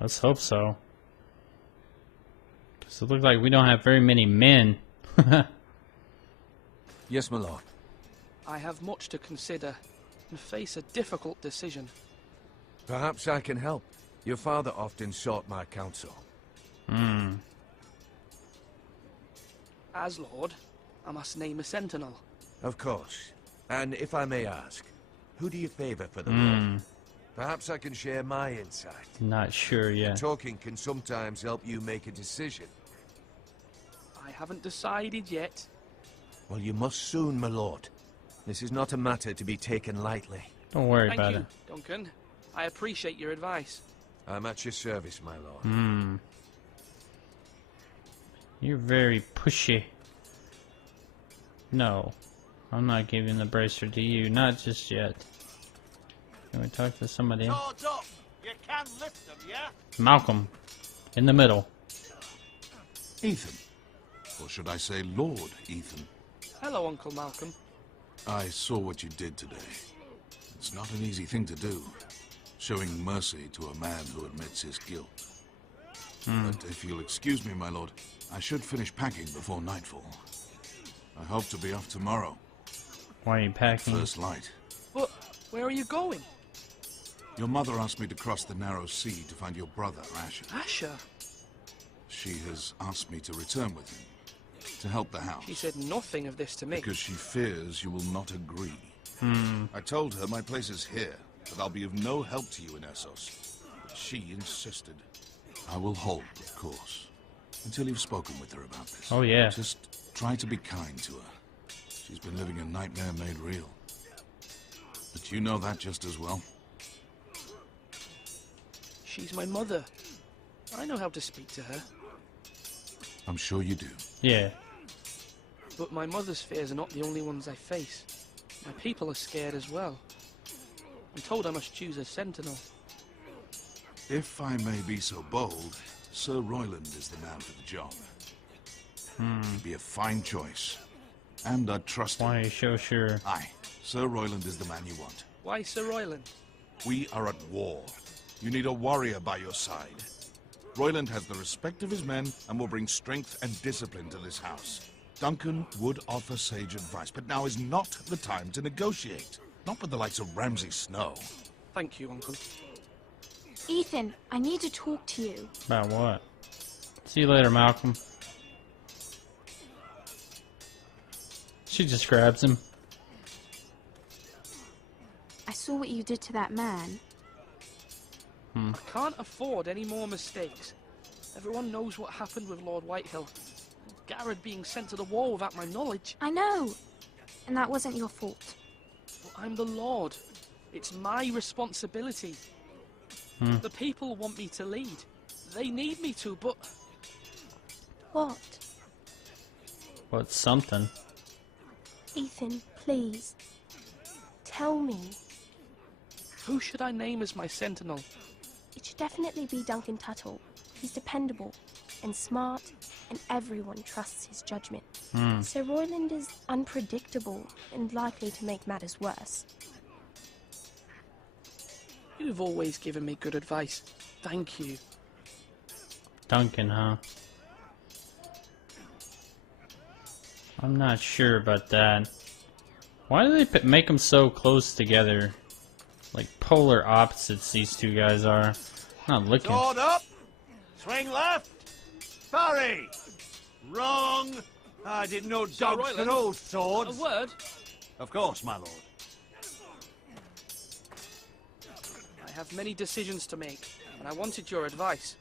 Let's hope so. Because it looks like we don't have very many men. Yes, my lord. I have much to consider and face a difficult decision. Perhaps I can help. Your father often sought my counsel. As Lord, I must name a sentinel. Of course. And if I may ask, who do you favor for the role? Perhaps I can share my insight. Not sure yet. Talking can sometimes help you make a decision. I haven't decided yet. Well, you must soon, my lord. This is not a matter to be taken lightly. Don't worry Thank about you, it. Duncan. I appreciate your advice. I'm at your service, my lord. You're very pushy. No. I'm not giving the bracer to you. Not just yet. Can we talk to somebody else? Swords up! You can lift them, yeah? Malcolm. In the middle. Ethan. Or should I say Lord Ethan? Hello, Uncle Malcolm. I saw what you did today. It's not an easy thing to do. Showing mercy to a man who admits his guilt. But if you'll excuse me, my lord, I should finish packing before nightfall. I hope to be off tomorrow. Why are you packing? First light. But where are you going? Your mother asked me to cross the narrow sea to find your brother, Asher. Asher? She has asked me to return with him, to help the house. She said nothing of this to me. Because she fears you will not agree. I told her my place is here, that I'll be of no help to you in Essos. But she insisted. I will hold, of course, until you've spoken with her about this. Oh, yeah. Just try to be kind to her. She's been living a nightmare made real. But you know that just as well. She's my mother. I know how to speak to her. I'm sure you do. Yeah. But my mother's fears are not the only ones I face. My people are scared as well. I'm told I must choose a sentinel. If I may be so bold, Sir Royland is the man for the job. He'd be a fine choice. And I'd trust him. Why are you so sure? Aye, Sir Royland is the man you want. Why Sir Royland? We are at war. You need a warrior by your side. Royland has the respect of his men and will bring strength and discipline to this house. Duncan would offer sage advice, but now is not the time to negotiate. Not with the likes of Ramsay Snow. Thank you, Uncle. Ethan, I need to talk to you. About what? See you later, Malcolm. She just grabs him. I saw what you did to that man. I can't afford any more mistakes. Everyone knows what happened with Lord Whitehill. Garrett being sent to the war without my knowledge. I know. And that wasn't your fault. But I'm the Lord. It's my responsibility. The people want me to lead. They need me to, but... What? What's something? Ethan, please. Tell me. Who should I name as my sentinel? It should definitely be Duncan Tuttle. He's dependable and smart, and everyone trusts his judgment. Sir Royland is unpredictable and likely to make matters worse. You've always given me good advice. Thank you. Duncan, huh? I'm not sure about that. Why do they make them so close together? Like polar opposites these two guys are. Not looking. Sword up! Swing left! Parry! Wrong! I didn't know dogs Royland, could hold A swords. word? Of course, my lord. I have many decisions to make, and I wanted your advice.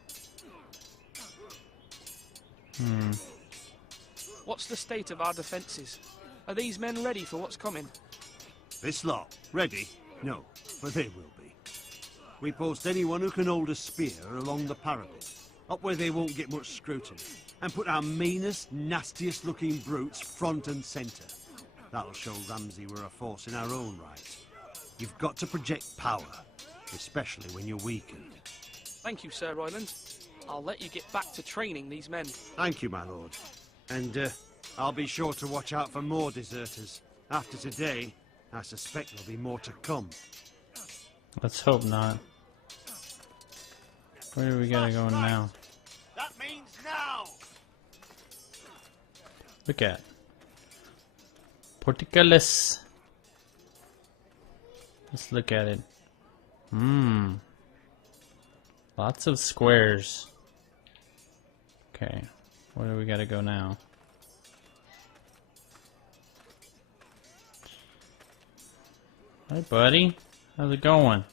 What's the state of our defences? Are these men ready for what's coming? This lot, ready? No, but they will be. We post anyone who can hold a spear along the parapet, up where they won't get much scrutiny, and put our meanest, nastiest looking brutes front and centre. That'll show Ramsay we're a force in our own right. You've got to project power, especially when you're weakened. Thank you, Sir Royland. I'll let you get back to training these men. Thank you, my lord. And I'll be sure to watch out for more deserters. After today, I suspect there'll be more to come. Let's hope not. Where do we gotta go now? That means now. Look at Portcullis. Let's look at it. Lots of squares. Okay, where do we gotta go now? Hi, buddy. How's it going?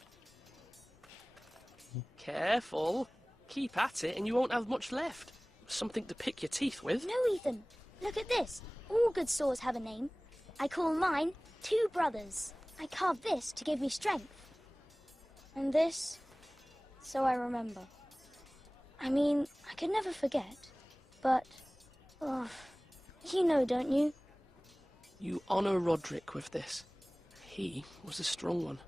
Careful. Keep at it and you won't have much left. Something to pick your teeth with. No, Ethan. Look at this. All good swords have a name. I call mine Two Brothers. I carved this to give me strength. And this, so I remember. I mean, I could never forget. But, oh, you know, don't you? You honor Roderick with this. He was a strong one.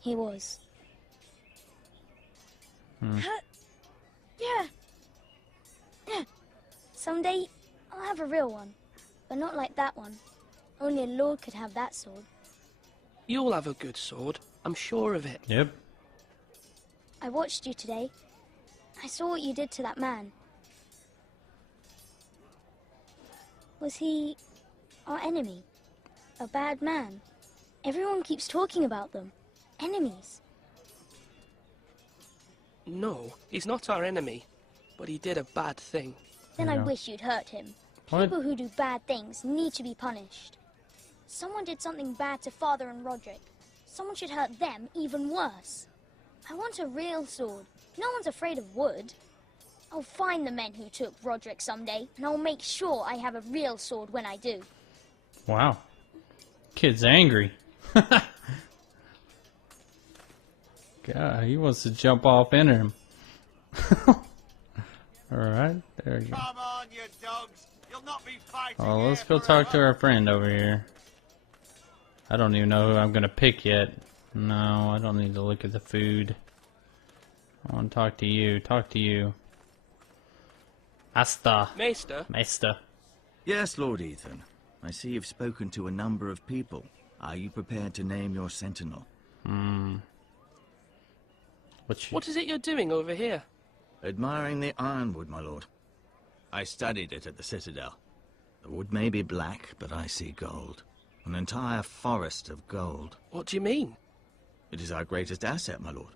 He was. Yeah. Someday, I'll have a real one. But not like that one. Only a lord could have that sword. You'll have a good sword. I'm sure of it. Yep. I watched you today. I saw what you did to that man. Was he our enemy? A bad man? Everyone keeps talking about them. Enemies. No, he's not our enemy. But he did a bad thing. Then I Yeah. wish you'd hurt him. What? People who do bad things need to be punished. Someone did something bad to Father and Roderick. Someone should hurt them even worse. I want a real sword. No one's afraid of wood. I'll find the men who took Roderick someday, and I'll make sure I have a real sword when I do. Wow. Kid's angry. God, he wants to jump off into him. Alright, there we go. Come on, you dogs. You'll not be fighting. Oh, let's here go talk to forever. our friend over here. I don't even know who I'm gonna pick yet. No, I don't need to look at the food. I want to talk to you. Talk to you. Asta. Maester, Meister. Yes, Lord Ethan. I see you've spoken to a number of people. Are you prepared to name your sentinel? what is it you're doing over here? Admiring the ironwood, my lord. I studied it at the Citadel. The wood may be black, but I see gold. An entire forest of gold. What do you mean? It is our greatest asset, my lord.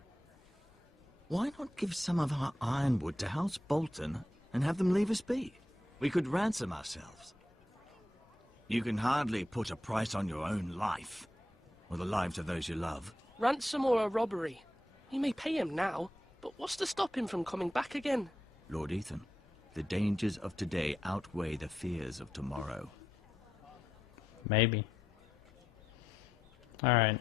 Why not give some of our ironwood to House Bolton and have them leave us be? We could ransom ourselves. You can hardly put a price on your own life, or the lives of those you love. Ransom or a robbery? We may pay him now, but what's to stop him from coming back again? Lord Ethan, the dangers of today outweigh the fears of tomorrow. Maybe. Alright.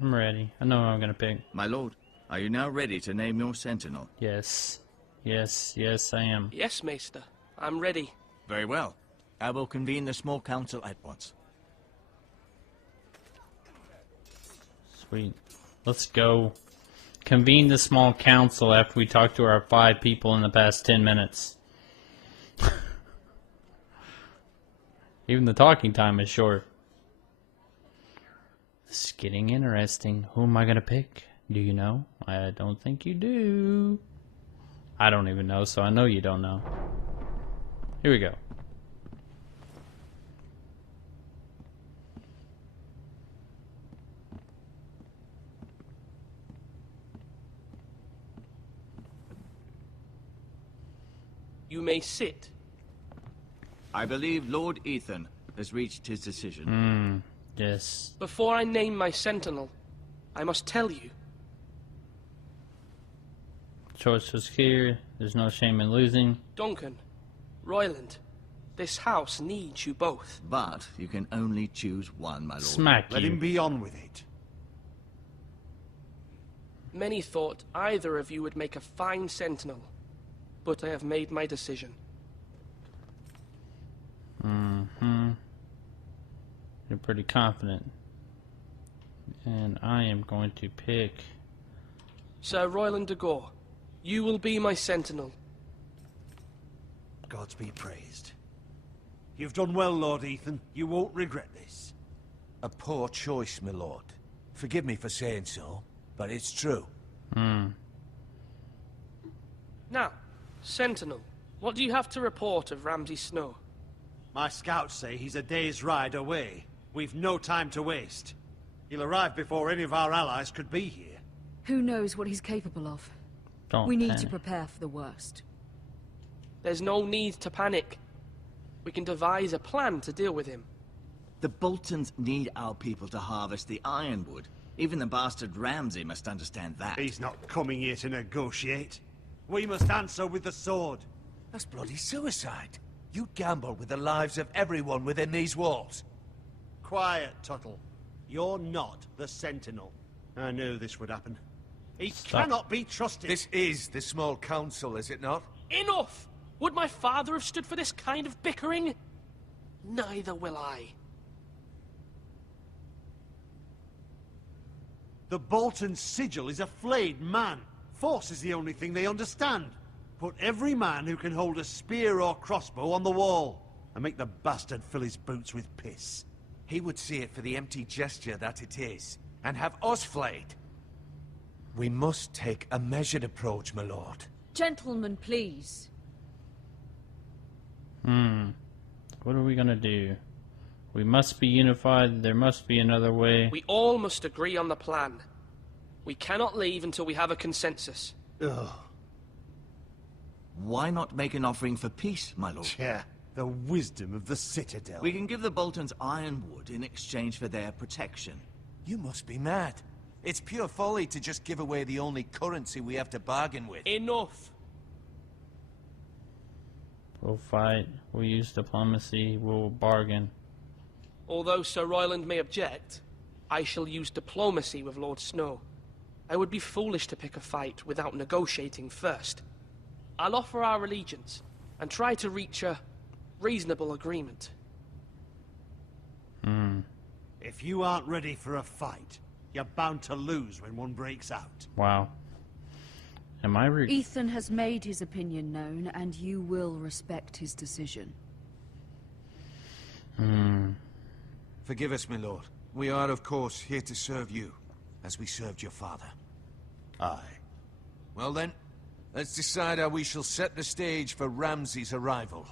I'm ready. I know who I'm gonna pick. My lord, are you now ready to name your sentinel? Yes. Yes, yes, I am. Yes, Maester. I'm ready. Very well. I will convene the small council at once. Sweet. Let's go. Convene the small council after we talk to our 5 people in the past 10 minutes. Even the talking time is short. This is getting interesting. Who am I gonna pick? Do you know? I don't think you do. I don't even know, so I know you don't know. Here we go. You may sit. I believe Lord Ethan has reached his decision. Yes. Before I name my sentinel, I must tell you. Choice was clear. There's no shame in losing. Duncan, Royland, this house needs you both. But you can only choose one, my lord. Smack Let him you. be on with it. Many thought either of you would make a fine sentinel, but I have made my decision. You're pretty confident. And I am going to pick... Sir Royland de Gore, you will be my sentinel. Gods be praised. You've done well, Lord Ethan. You won't regret this. A poor choice, my lord. Forgive me for saying so, but it's true. Now, Sentinel, what do you have to report of Ramsay Snow? My scouts say he's a day's ride away. We've no time to waste. He'll arrive before any of our allies could be here. Who knows what he's capable of? Don't We need panic. to prepare for the worst. There's no need to panic. We can devise a plan to deal with him. The Boltons need our people to harvest the ironwood. Even the bastard Ramsay must understand that. He's not coming here to negotiate. We must answer with the sword. That's bloody suicide. You gamble with the lives of everyone within these walls. Quiet, Tuttle. You're not the Sentinel. I knew this would happen. He cannot be trusted. This is the small council, is it not? Enough! Would my father have stood for this kind of bickering? Neither will I. The Bolton sigil is a flayed man. Force is the only thing they understand. Put every man who can hold a spear or crossbow on the wall, and make the bastard fill his boots with piss. He would see it for the empty gesture that it is, and have us flayed. We must take a measured approach, my lord. Gentlemen, please. What are we gonna do? We must be unified. There must be another way. We all must agree on the plan. We cannot leave until we have a consensus. Ugh. Why not make an offering for peace, my lord? Yeah, the wisdom of the Citadel. We can give the Boltons ironwood in exchange for their protection. You must be mad. It's pure folly to just give away the only currency we have to bargain with. Enough! We'll fight. We'll use diplomacy. We'll bargain. Although Sir Royland may object, I shall use diplomacy with Lord Snow. I would be foolish to pick a fight without negotiating first. I'll offer our allegiance, and try to reach a reasonable agreement. If you aren't ready for a fight, you're bound to lose when one breaks out. Wow. Am I Ethan has made his opinion known, and you will respect his decision. Forgive us, my lord. We are, of course, here to serve you, as we served your father. Aye. Well then, let's decide how we shall set the stage for Ramsay's arrival.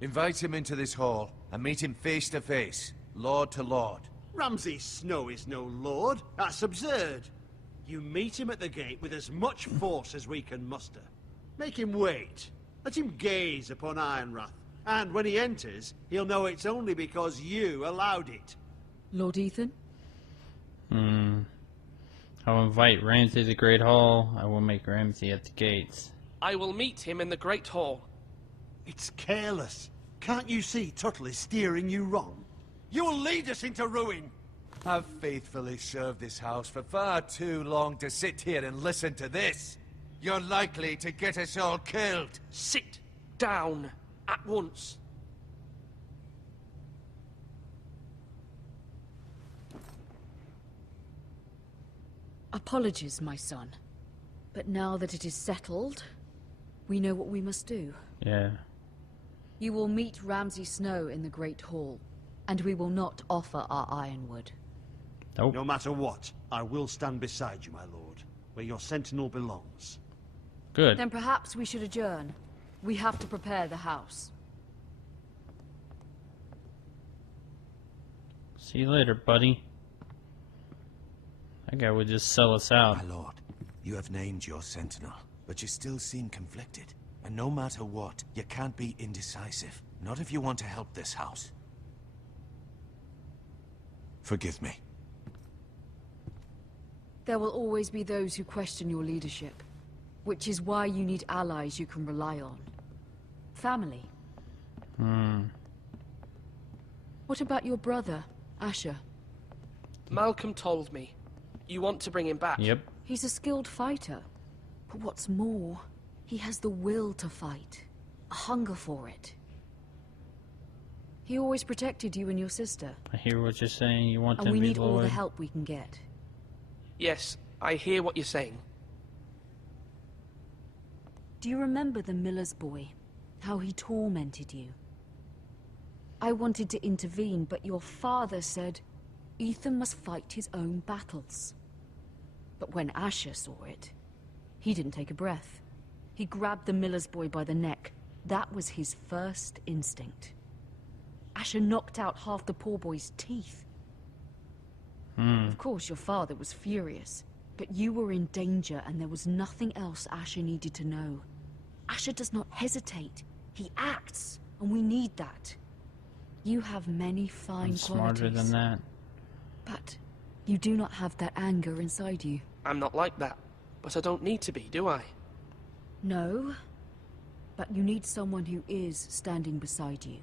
Invite him into this hall, and meet him face to face, lord to lord. Ramsay Snow is no lord. That's absurd. You meet him at the gate with as much force as we can muster. Make him wait. Let him gaze upon Ironrath. And when he enters, he'll know it's only because you allowed it. Lord Ethan? I'll invite Ramsay to the Great Hall. I will make Ramsay at the gates. I will meet him in the Great Hall. It's careless. Can't you see Tuttle is steering you wrong? You will lead us into ruin. I've faithfully served this house for far too long to sit here and listen to this. You're likely to get us all killed. Sit down at once. Apologies, my son. But now that it is settled, we know what we must do. Yeah. You will meet Ramsay Snow in the Great Hall, and we will not offer our ironwood. Nope. No matter what, I will stand beside you, my lord, where your sentinel belongs. Good. Then perhaps we should adjourn. We have to prepare the house. See you later, buddy. That guy would just sell us out. My lord, you have named your sentinel, but you still seem conflicted. And no matter what, you can't be indecisive. Not if you want to help this house. Forgive me. There will always be those who question your leadership, which is why you need allies you can rely on. Family. What about your brother, Asher? Malcolm told me. You want to bring him back? Yep. He's a skilled fighter. But what's more, he has the will to fight. A hunger for it. He always protected you and your sister. I hear what you're saying. You want And them we to be need all the loyal. help we can get. Yes, I hear what you're saying. Do you remember the miller's boy? How he tormented you? I wanted to intervene, but your father said Ethan must fight his own battles. But when Asher saw it, he didn't take a breath. He grabbed the miller's boy by the neck. That was his first instinct. Asher knocked out half the poor boy's teeth. Of course, your father was furious, but you were in danger and there was nothing else Asher needed to know. Asher does not hesitate. He acts, and we need that. You have many fine I'm smarter qualities, than that. but you do not have that anger inside you. I'm not like that, but I don't need to be, do I? No, but you need someone who is standing beside you.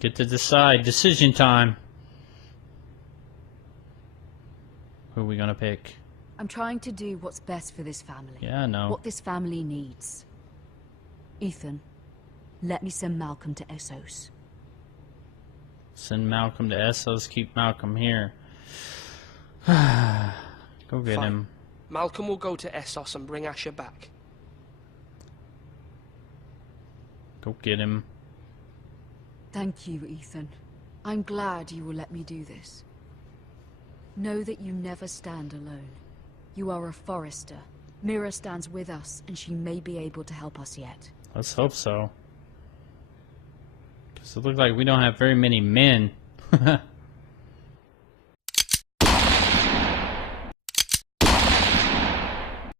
Get to decide. Decision time. Who are we gonna pick? I'm trying to do what's best for this family. Yeah, I know. What this family needs. Ethan, let me send Malcolm to Essos. Send Malcolm to Essos. Keep Malcolm here. Go get Fine. him. Malcolm will go to Essos and bring Asher back. Go get him. Thank you, Ethan. I'm glad you will let me do this. Know that you never stand alone. You are a forester. Mira stands with us, and she may be able to help us yet. Let's hope so. Because it looks like we don't have very many men.